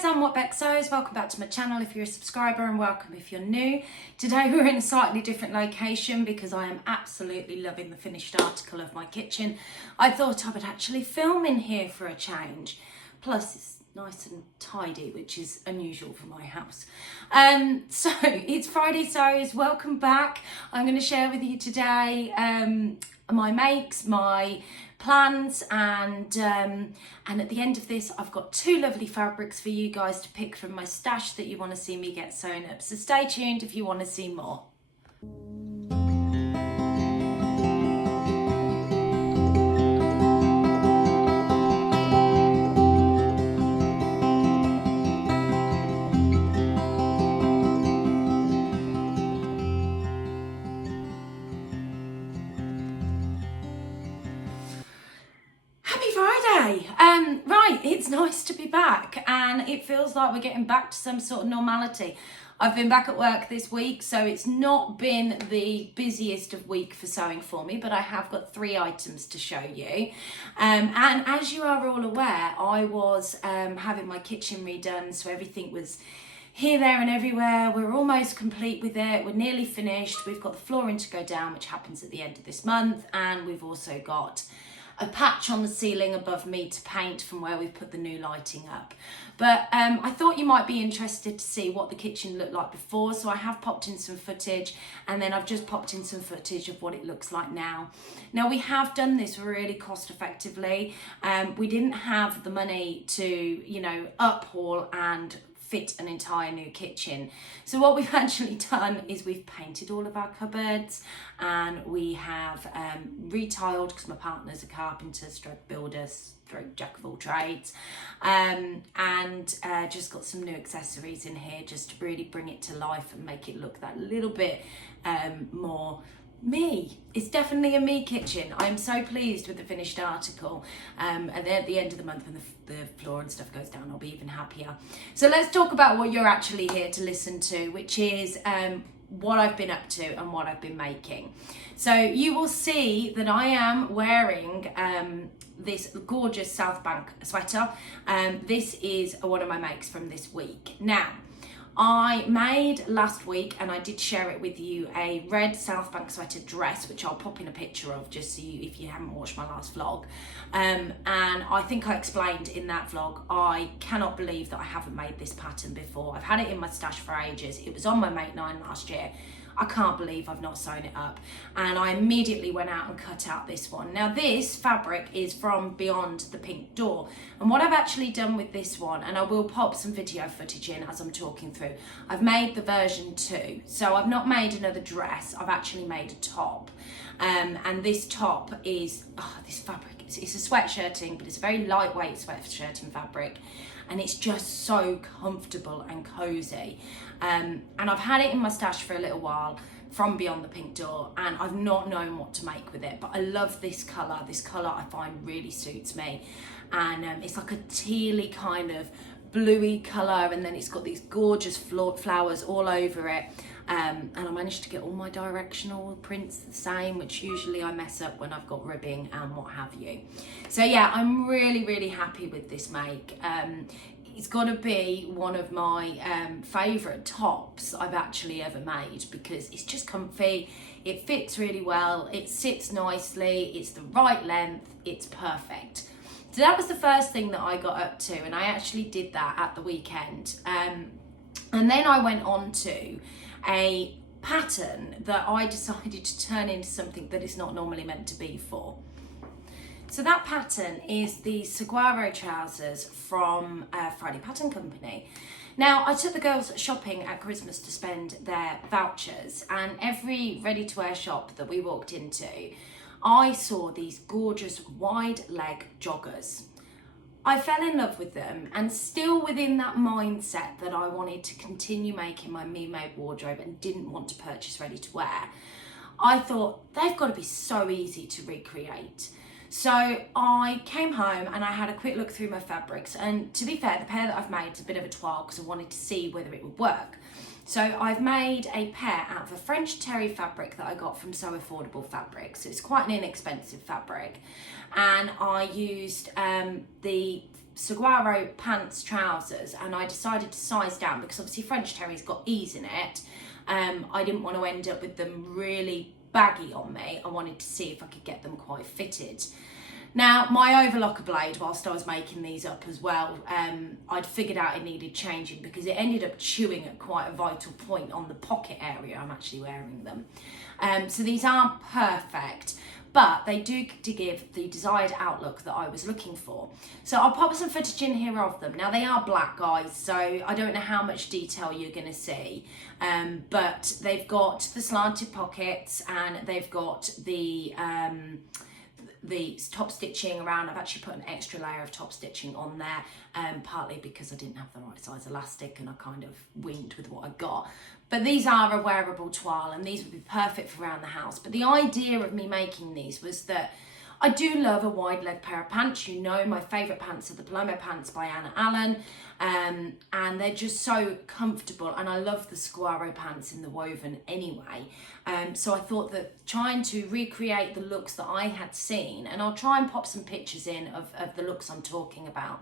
guys, I'm What Beck Sews. Welcome back to my channel if you're a subscriber, and welcome if you're new. Today we're in a slightly different location because I am absolutely loving the finished article of my kitchen. I thought I would actually film in here for a change. Plus it's nice and tidy, which is unusual for my house. So it's Friday Sews, welcome back. I'm going to share with you today my makes, my plans, and at the end of this I've got two lovely fabrics for you guys to pick from my stash that you want to see me get sewn up. So stay tuned if you want to see more. Right, it's nice to be back, and it feels like we're getting back to some sort of normality. I've been back at work this week, so it's not been the busiest of week for sewing for me, but I have got 3 items to show you. And as you are all aware, I was having my kitchen redone, so everything was here, there and everywhere. We're almost complete with it. We're nearly finished. We've got the flooring to go down, which happens at the end of this month, and we've also got a patch on the ceiling above me to paint from where we've put the new lighting up. But I thought you might be interested to see what the kitchen looked like before, so I have popped in some footage, and then I've just popped in some footage of what it looks like now. Now, we have done this really cost effectively. We didn't have the money to, you know, uphaul and fit an entire new kitchen. So what we've actually done is we've painted all of our cupboards, and we have retiled, because my partner's a carpenter stroke builder stroke jack of all trades, and just got some new accessories in here just to really bring it to life and make it look that little bit more me. It's definitely a me kitchen. I'm so pleased with the finished article, and then at the end of the month when the floor and stuff goes down, I'll be even happier. So let's talk about what you're actually here to listen to, which is what I've been up to and what I've been making. So you will see that I am wearing this gorgeous Southbank sweater. This is one of my makes from this week. Now, I made last week, and I did share it with you, a red Southbank sweater dress, which I'll pop in a picture of just so you, if you haven't watched my last vlog. And I think I explained in that vlog, I cannot believe that I haven't made this pattern before. I've had it in my stash for ages. It was on my Make 9 last year. I can't believe I've not sewn it up. And I immediately went out and cut out this one. Now, this fabric is from Beyond the Pink Door. And what I've actually done with this one, and I will pop some video footage in as I'm talking through, I've made the version 2. So I've not made another dress, I've actually made a top. And this top is, this fabric, it's a sweatshirting, but it's a very lightweight sweatshirting fabric. And it's just so comfortable and cozy. And I've had it in my stash for a little while from Beyond the Pink Door, and I've not known what to make with it, but I love this colour. This colour I find really suits me. And it's like a tealy kind of bluey colour, and then it's got these gorgeous flowers all over it. And I managed to get all my directional prints the same, which usually I mess up when I've got ribbing and what have you. So yeah, I'm really, really happy with this make. It's got to be one of my favourite tops I've actually ever made, because it's just comfy, it fits really well, it sits nicely, it's the right length, it's perfect. So that was the first thing that I got up to, and I actually did that at the weekend. And then I went on to a pattern that I decided to turn into something that it's not normally meant to be for. So that pattern is the Saguaro trousers from Friday Pattern Company. Now, I took the girls shopping at Christmas to spend their vouchers, and every ready-to-wear shop that we walked into, I saw these gorgeous wide leg joggers. I fell in love with them, and still within that mindset that I wanted to continue making my me-made wardrobe and didn't want to purchase ready-to-wear, I thought they've got to be so easy to recreate. So I came home and I had a quick look through my fabrics, and to be fair, the pair that I've made is a bit of a twirl because I wanted to see whether it would work. So I've made a pair out of a French terry fabric that I got from So Affordable Fabrics. So it's quite an inexpensive fabric. And I used the Saguaro pants trousers, and I decided to size down because obviously French Terry's got ease in it. I didn't want to end up with them really baggy on me. I wanted to see if I could get them quite fitted. Now, my overlocker blade, whilst I was making these up as well, I'd figured out it needed changing because it ended up chewing at quite a vital point on the pocket area. I'm actually wearing them. So these aren't perfect, but they do give the desired outlook that I was looking for. So I'll pop some footage in here of them. Now, they are black, guys, so I don't know how much detail you're going to see, but they've got the slanted pockets and they've got the top stitching around. I've actually put an extra layer of top stitching on there, partly because I didn't have the right size elastic and I kind of winged with what I got. But these are a wearable toile and these would be perfect for around the house. But the idea of me making these was that I do love a wide leg pair of pants. You know, my favourite pants are the Palomo pants by Anna Allen, and they're just so comfortable, and I love the Saguaro pants in the woven anyway. So I thought that trying to recreate the looks that I had seen, and I'll try and pop some pictures in of the looks I'm talking about,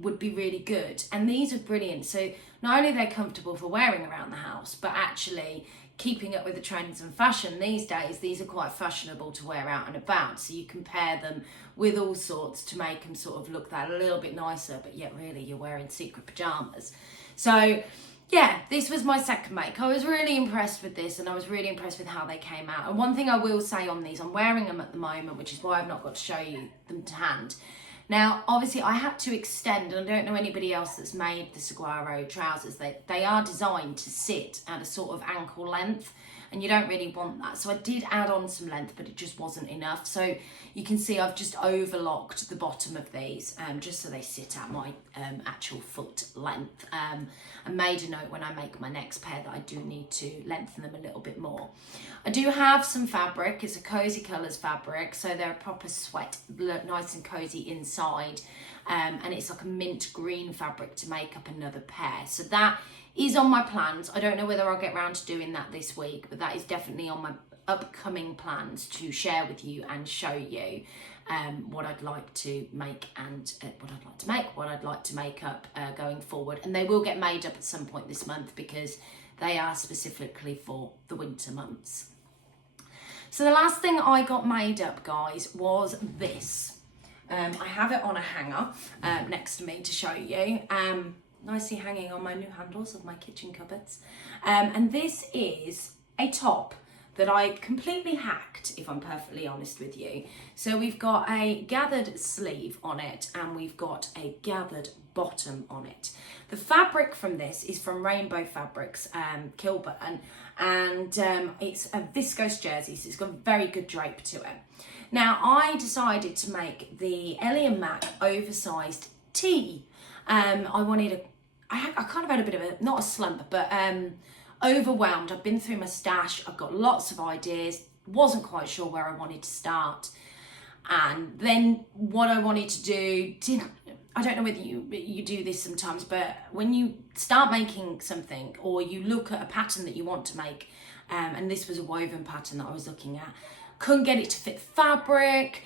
would be really good. And these are brilliant. So not only are they comfortable for wearing around the house, but actually keeping up with the trends and fashion these days, these are quite fashionable to wear out and about. So you can pair them with all sorts to make them sort of look that a little bit nicer, but yet really you're wearing secret pajamas. So yeah, this was my second make. I was really impressed with this and I was really impressed with how they came out. And one thing I will say on these, I'm wearing them at the moment, which is why I've not got to show you them to hand. Now, obviously, I had to extend, and I don't know anybody else that's made the Saguaro trousers. They are designed to sit at a sort of ankle length, and you don't really want that. So I did add on some length, but it just wasn't enough. So you can see I've just overlocked the bottom of these, just so they sit at my actual foot length. And made a note when I make my next pair that I do need to lengthen them a little bit more. I do have some fabric. It's a Cozy Colours fabric, so they're a proper sweat, nice and cozy inside. And it's like a mint green fabric to make up another pair. So that is on my plans. I don't know whether I'll get around to doing that this week, but that is definitely on my upcoming plans to share with you and show you what I'd like to make and what I'd like to make up going forward. And they will get made up at some point this month because they are specifically for the winter months. So the last thing I got made up, guys, was this. I have it on a hanger next to me to show you. Nicely hanging on my new handles of my kitchen cupboards. And this is a top that I completely hacked, if I'm perfectly honest with you. So we've got a gathered sleeve on it and we've got a gathered bottom on it. The fabric from this is from Rainbow Fabrics, Kilburn, and it's a viscose jersey, so it's got a very good drape to it. Now, I decided to make the Ellie and Mac oversized tee. I kind of had a bit of a, not a slump, but overwhelmed. I've been through my stash. I've got lots of ideas. Wasn't quite sure where I wanted to start. And then what I wanted to do, I don't know whether you do this sometimes, but when you start making something or you look at a pattern that you want to make, and this was a woven pattern that I was looking at, couldn't get it to fit fabric,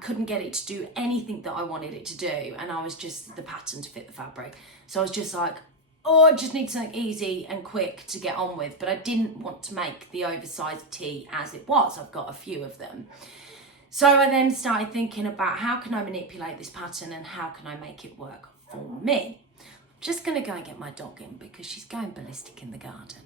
couldn't get it to do anything that I wanted it to do. And I was just the pattern to fit the fabric. So I was just like, oh, I just need something easy and quick to get on with. But I didn't want to make the oversized tee as it was. I've got a few of them. So I then started thinking about how can I manipulate this pattern and how can I make it work for me. I'm just going to go and get my dog in because she's going ballistic in the garden.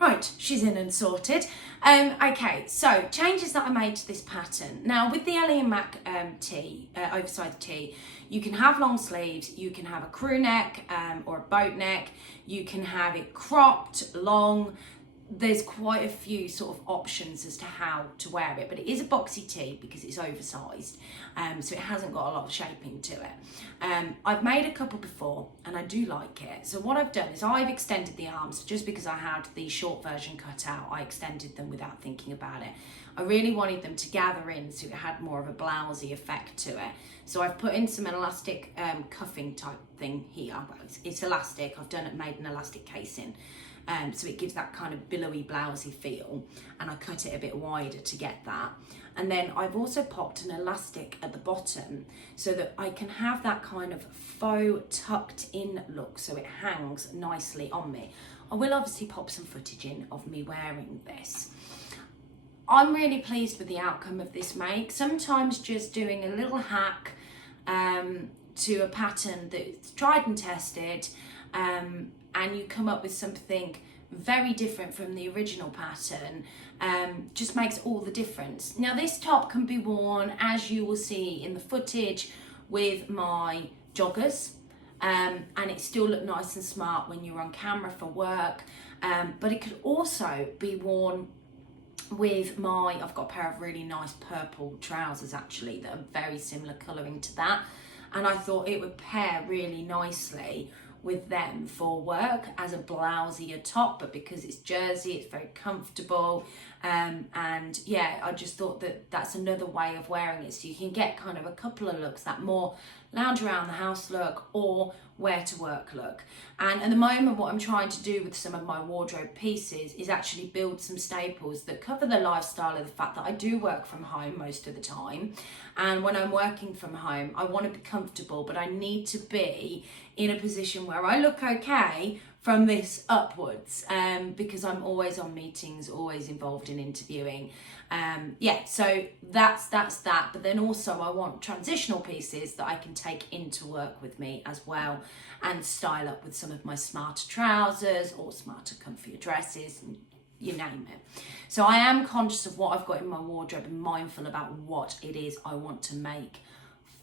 Right, she's in and sorted. Okay, so changes that I made to this pattern. Now with the Ellie and Mac tee, oversized tee, you can have long sleeves, you can have a crew neck or a boat neck, you can have it cropped, long. There's quite a few sort of options as to how to wear it, but it is a boxy tee because it's oversized, so it hasn't got a lot of shaping to it. I've made a couple before and I do like it. So what I've done is I've extended the arms just because I had the short version cut out. I extended them without thinking about it. I really wanted them to gather in so it had more of a blousey effect to it. So I've put in some elastic cuffing type thing here. Well, it's elastic. I've made an elastic casing. So it gives that kind of billowy, blousey feel, and I cut it a bit wider to get that. And then I've also popped an elastic at the bottom so that I can have that kind of faux tucked in look, so it hangs nicely on me. I will obviously pop some footage in of me wearing this. I'm really pleased with the outcome of this make. Sometimes just doing a little hack to a pattern that's tried and tested, and you come up with something very different from the original pattern, just makes all the difference. Now this top can be worn, as you will see in the footage, with my joggers, and it still look nice and smart when you're on camera for work, but it could also be worn with I've got a pair of really nice purple trousers actually that are very similar colouring to that, and I thought it would pair really nicely with them for work as a blousier top, but because it's jersey, it's very comfortable, and yeah, I just thought that that's another way of wearing it, so you can get kind of a couple of looks, that more lounge around the house look or wear to work look. And at the moment what I'm trying to do with some of my wardrobe pieces is actually build some staples that cover the lifestyle of the fact that I do work from home most of the time, and when I'm working from home I want to be comfortable, but I need to be in a position where I look okay from this upwards, because I'm always on meetings, always involved in interviewing. Yeah, so that's that. But then also I want transitional pieces that I can take into work with me as well, and style up with some of my smarter trousers or smarter comfier dresses, and you name it. So I am conscious of what I've got in my wardrobe and mindful about what it is I want to make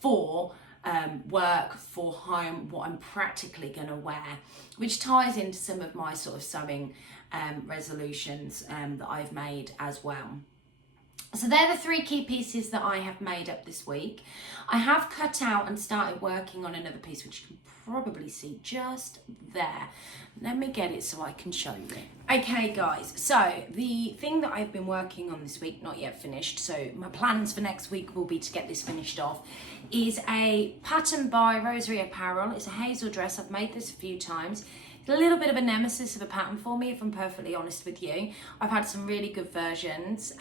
for work, for home, what I'm practically going to wear, which ties into some of my sort of sewing resolutions that I've made as well. So they're the three key pieces that I have made up this week. I have cut out and started working on another piece, which you can probably see just there. Let me get it so I can show you. Okay guys, so the thing that I've been working on this week, not yet finished, so my plans for next week will be to get this finished off, is a pattern by Rosary Apparel. It's a hazel dress. I've made this a few times. It's a little bit of a nemesis of a pattern for me, if I'm perfectly honest with you. I've had some really good versions.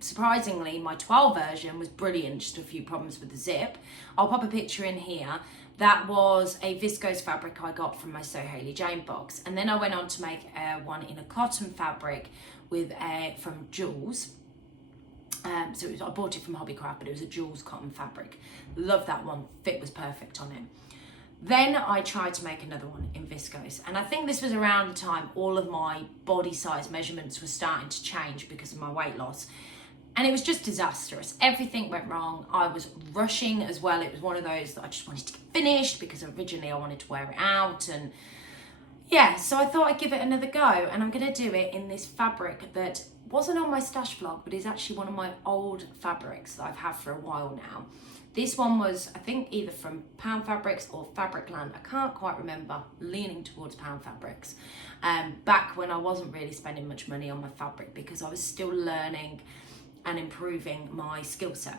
Surprisingly, my 12 version was brilliant, just a few problems with the zip. I'll pop a picture in here. That was a viscose fabric I got from my So Hayley Jane box. And then I went on to make one in a cotton fabric with from Jules. So I bought it from Hobbycraft, but it was a Jules cotton fabric. Love that one, fit was perfect on it. Then I tried to make another one in viscose, and I think this was around the time all of my body size measurements were starting to change because of my weight loss, and it was just disastrous. Everything went wrong. I was rushing as well. It was one of those that I just wanted to get finished because originally I wanted to wear it out, and yeah, so I thought I'd give it another go, and I'm going to do it in this fabric that wasn't on my stash vlog, but is actually one of my old fabrics that I've had for a while now. This one was, I think, either from Pound Fabrics or Fabricland. I can't quite remember, leaning towards Pound Fabrics. Back when I wasn't really spending much money on my fabric because I was still learning and improving my skill set.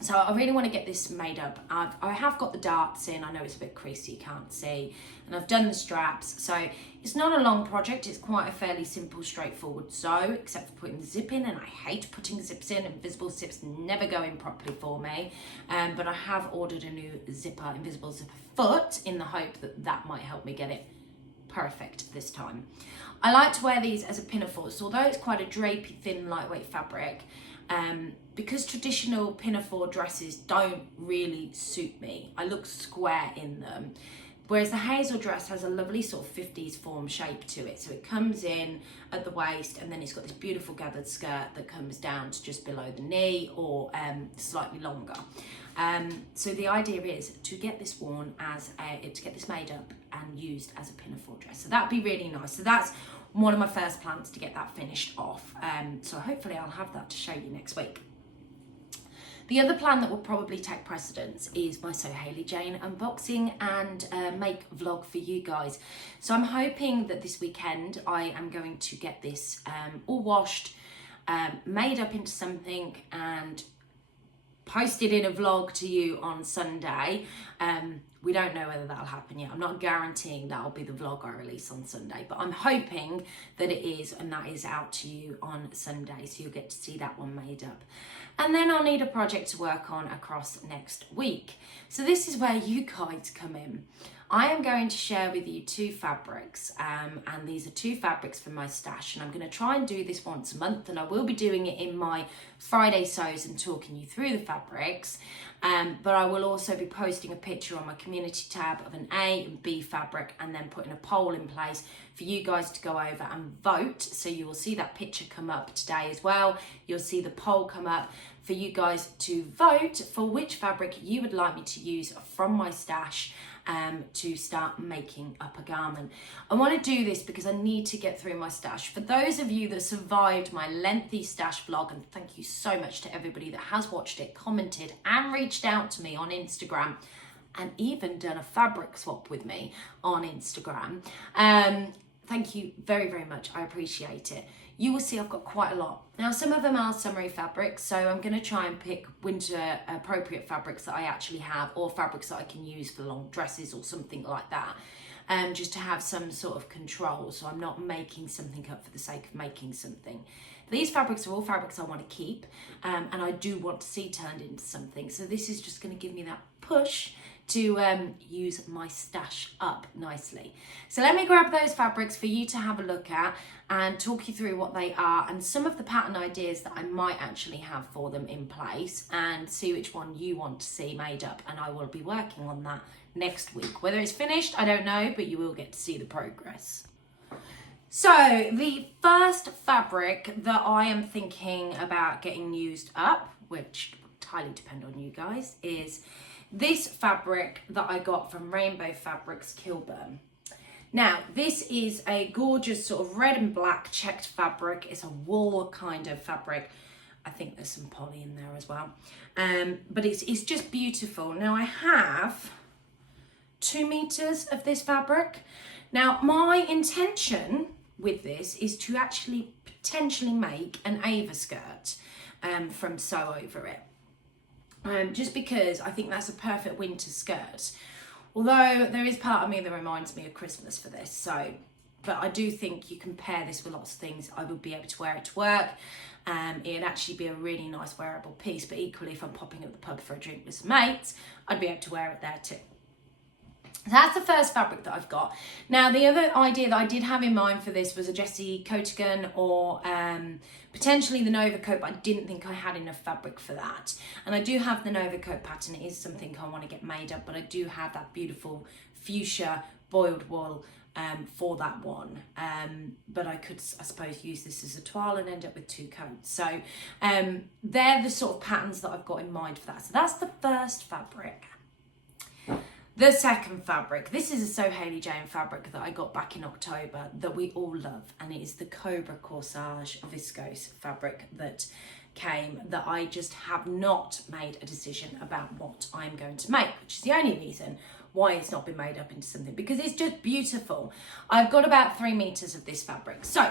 So I really want to get this made up. I have got the darts in. I know it's a bit creasy, you can't see. And I've done the straps. So it's not a long project. It's quite a fairly simple, straightforward sew, except for putting the zip in. And I hate putting zips in. Invisible zips never go in properly for me. But I have ordered a new zipper, invisible zipper foot, in the hope that that might help me get it perfect this time. I like to wear these as a pinafore. So although it's quite a drapey, thin, lightweight fabric, because traditional pinafore dresses don't really suit me. I look square in them. Whereas the hazel dress has a lovely sort of 50s form shape to it. So it comes in at the waist, and then it's got this beautiful gathered skirt that comes down to just below the knee, or slightly longer. So the idea is to get this worn as to get this made up and used as a pinafore dress. So that'd be really nice. So that's one of my first plans, to get that finished off. So hopefully I'll have that to show you next week. The other plan that will probably take precedence is my So Hayley Jane unboxing and make vlog for you guys. So I'm hoping that this weekend I am going to get this all washed, made up into something, and post it in a vlog to you on Sunday. We don't know whether that'll happen yet. I'm not guaranteeing that'll be the vlog I release on Sunday, but I'm hoping that it is, and that is out to you on Sunday, so you'll get to see that one made up. And then I'll need a project to work on across next week. So this is where you guys come in. I am going to share with you 2 fabrics, and these are 2 fabrics from my stash, and I'm going to try and do this once a month, and I will be doing it in my Friday sews and talking you through the fabrics, but I will also be posting a picture on my community tab of an A and B fabric, and then putting a poll in place for you guys to go over and vote. So you will see that picture come up today as well. You'll see the poll come up for you guys to vote for which fabric you would like me to use from my stash to start making up a garment. I want to do this because I need to get through my stash. For those of you that survived my lengthy stash vlog, and thank you so much to everybody that has watched it, commented and reached out to me on Instagram, and even done a fabric swap with me on Instagram. Thank you very, very much. I appreciate it. You will see I've got quite a lot. Now, some of them are summery fabrics, so I'm going to try and pick winter appropriate fabrics that I actually have, or fabrics that I can use for long dresses or something like that, just to have some sort of control, so I'm not making something up for the sake of making something. These fabrics are all fabrics I want to keep, and I do want to see turned into something, so this is just going to give me that push to use my stash up nicely. So let me grab those fabrics for you to have a look at and talk you through what they are and some of the pattern ideas that I might actually have for them in place, and see which one you want to see made up, and I will be working on that next week. Whether it's finished, I don't know, but you will get to see the progress. So the first fabric that I am thinking about getting used up, which will entirely depend on you guys, is this fabric that I got from Rainbow Fabrics Kilburn. Now, this is a gorgeous sort of red and black checked fabric. It's a wool kind of fabric. I think there's some poly in there as well. But it's just beautiful. Now, I have 2 meters of this fabric. Now, my intention with this is to actually potentially make an Ava skirt from Sew Over It. Just because I think that's a perfect winter skirt. Although there is part of me that reminds me of Christmas for this, so, but I do think you can pair this with lots of things. I would be able to wear it to work. It'd actually be a really nice wearable piece, but equally if I'm popping at the pub for a drink with some mates, I'd be able to wear it there too. So that's the first fabric that I've got. Now, the other idea that I did have in mind for this was a Jessie Coatigan or potentially the Nova Coat, but I didn't think I had enough fabric for that. And I do have the Nova Coat pattern. It is something I want to get made up, but I do have that beautiful fuchsia boiled wool for that one. But I could, I suppose, use this as a toile and end up with 2 coats. So they're the sort of patterns that I've got in mind for that. So that's the first fabric. The second fabric, this is a So Hayley Jane fabric that I got back in October that we all love, and it is the Cobra Corsage viscose fabric that came, that I just have not made a decision about what I'm going to make, which is the only reason why it's not been made up into something, because it's just beautiful. I've got about 3 meters of this fabric. So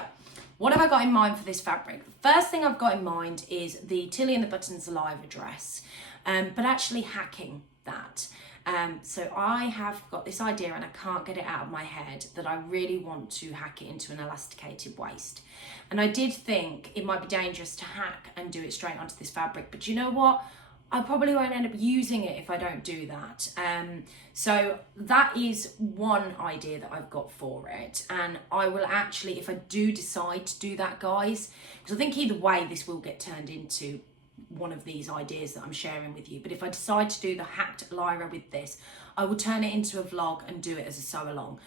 what have I got in mind for this fabric? The first thing I've got in mind is the Tilly and the Buttons Alive dress, but actually hacking that. So I have got this idea and I can't get it out of my head that I really want to hack it into an elasticated waist. And I did think it might be dangerous to hack and do it straight onto this fabric, but you know what? I probably won't end up using it if I don't do that. So that is one idea that I've got for it. And I will actually, if I do decide to do that, guys, because I think either way this will get turned into one of these ideas that I'm sharing with you. But if I decide to do the hacked Lyra with this, I will turn it into a vlog and do it as a sew along.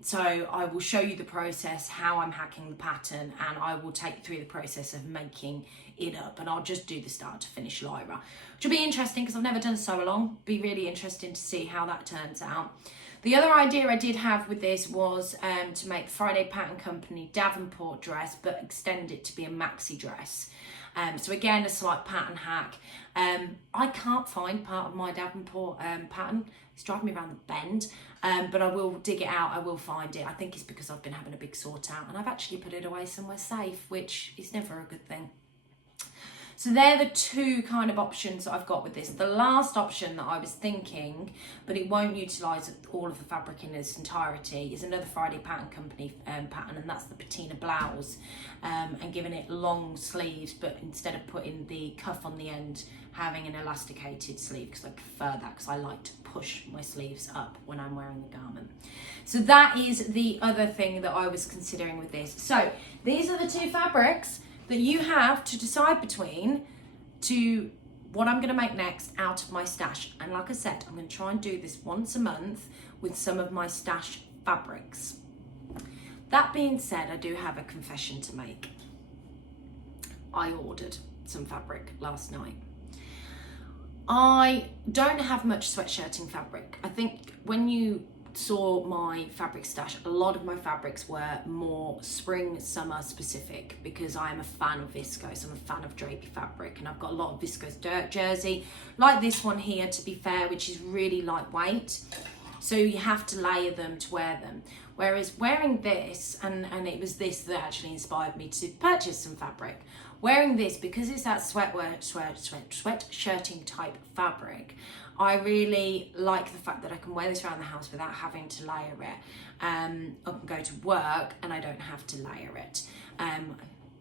So I will show you the process, how I'm hacking the pattern, and I will take you through the process of making it up, and I'll just do the start to finish Lyra, which will be interesting because I've never done a sew along. Be really interesting to see how that turns out. The other idea I did have with this was to make Friday Pattern Company Davenport dress, but extend it to be a maxi dress. So again, a slight pattern hack. I can't find part of my Davenport pattern. It's driving me around the bend, but I will dig it out. I will find it. I think it's because I've been having a big sort out and I've actually put it away somewhere safe, which is never a good thing. So they're the two kind of options that I've got with this. The last option that I was thinking, but it won't utilise all of the fabric in its entirety, is another Friday Pattern Company pattern, and that's the patina blouse, and giving it long sleeves, but instead of putting the cuff on the end, having an elasticated sleeve, because I prefer that, because I like to push my sleeves up when I'm wearing the garment. So that is the other thing that I was considering with this. So these are the two fabrics that you have to decide between to what I'm going to make next out of my stash. And like I said, I'm going to try and do this once a month with some of my stash fabrics. That being said, I do have a confession to make. I ordered some fabric last night. I don't have much sweatshirting fabric. I think when you saw my fabric stash, a lot of my fabrics were more spring, summer specific, because I am a fan of viscose. I'm a fan of drapey fabric, and I've got a lot of viscose dirt jersey, like this one here, to be fair, which is really lightweight. So you have to layer them to wear them. Whereas wearing this, and it was this that actually inspired me to purchase some fabric. Wearing this, because it's that sweatshirting type fabric, I really like the fact that I can wear this around the house without having to layer it. I can go to work and I don't have to layer it.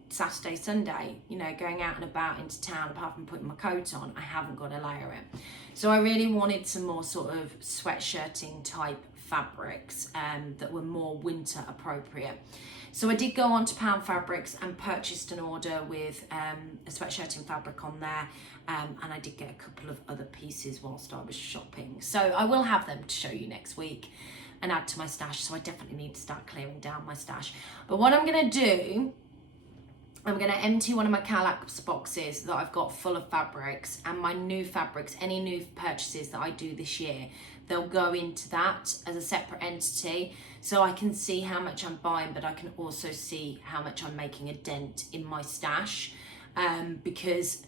Saturday, Sunday, you know, going out and about into town, apart from putting my coat on, I haven't got to layer it. So I really wanted some more sort of sweatshirting type fabrics that were more winter appropriate. So I did go on to Pound Fabrics and purchased an order with a sweatshirting fabric on there, and I did get a couple of other pieces whilst I was shopping. So I will have them to show you next week and add to my stash, so I definitely need to start clearing down my stash. But what I'm going to do, I'm going to empty one of my Calax boxes that I've got full of fabrics, and my new fabrics, any new purchases that I do this year, they'll go into that as a separate entity, so I can see how much I'm buying, but I can also see how much I'm making a dent in my stash, because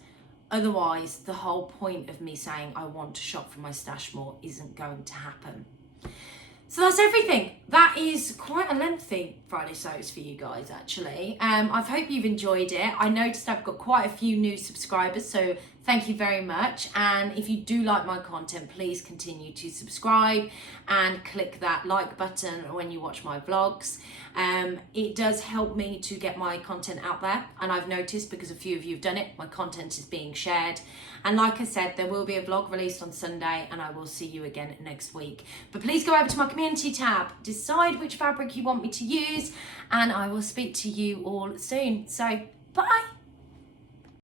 otherwise the whole point of me saying I want to shop for my stash more isn't going to happen. So that's everything. That is quite a lengthy Friday Sews for you guys, actually. I hope you've enjoyed it. I noticed I've got quite a few new subscribers, so thank you very much. And if you do like my content, please continue to subscribe and click that like button when you watch my vlogs. It does help me to get my content out there, and I've noticed, because a few of you have done it, my content is being shared. And like I said, there will be a vlog released on Sunday, and I will see you again next week. But please go over to my community tab, decide which fabric you want me to use, and I will speak to you all soon. So bye.